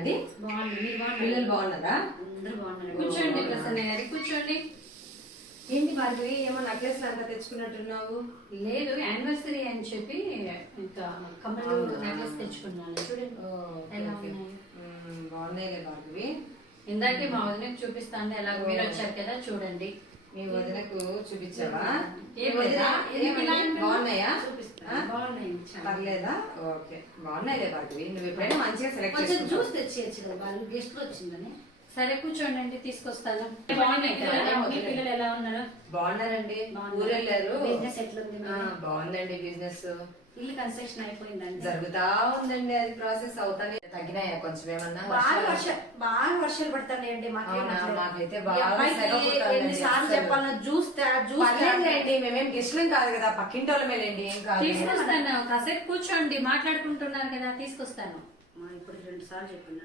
అండి? పిల్లలు బాగున్నారా? కూర్చోండి ప్రసన్న గారి, కూర్చోండి. ఏంటి భార్గవి, ఏమో నెక్లెస్ అంతా తెచ్చుకున్నట్టున్నావు? లేదు, యానివర్సరీ అని చెప్పి ఇంకా కమ్మలు నెక్లెస్ తెచ్చుకున్నాను. చూడండి ఎలా ఉన్నాయి. బాగున్నాయిలే భార్గవి. ఇందాకే మా వదినకు చూపిస్తాను, ఎలా మీరు వచ్చారు కదా చూడండి. మీ వదినకు చూపించావా? బాగున్నాయా? బాగున్నాయి, పర్లేదా? ఓకే, బాగున్నాయిలే భార్గవి. నువ్వు ఎప్పుడైనా మంచిగా సెలెక్ట్ కొంచెం జ్యూస్ తెచ్చేయచ్చు కదా, వాళ్ళు గెస్ట్ వచ్చిందని. సరే కూర్చోండి, తీసుకొస్తాను. బాగున్నాయి కదా, మీ పిల్లలు ఎలా ఉన్నారు? బాగున్నారండి. ఊరెళ్ళారు. బిజినెస్ ఎట్లుంది? బాగుందండి బిజినెస్. ఇల్లు కన్స్ట్రక్షన్ అయిపోయిందండి? జరుగుతా ఉందండి, అది ప్రాసెస్ అవుతానే. తగ్గినాయా కొంచెం ఏమన్నా? బాగా వర్షాలు పడతాయండి. మాకైతే ఎన్నిసార్లు చెప్పాలన్నా జ్యూస్ పర్లేదులేండి, మేమేం గెస్ట్లం కాదు కదా, పక్కింటి వాళ్ళమేలేండి, ఏం కాదు. తీసుకొస్తాను, కాసేపు కూర్చోండి, మాట్లాడుకుంటున్నారు కదా, తీసుకొస్తాను. ఇప్పుడు 2 సార్లు చెప్పిన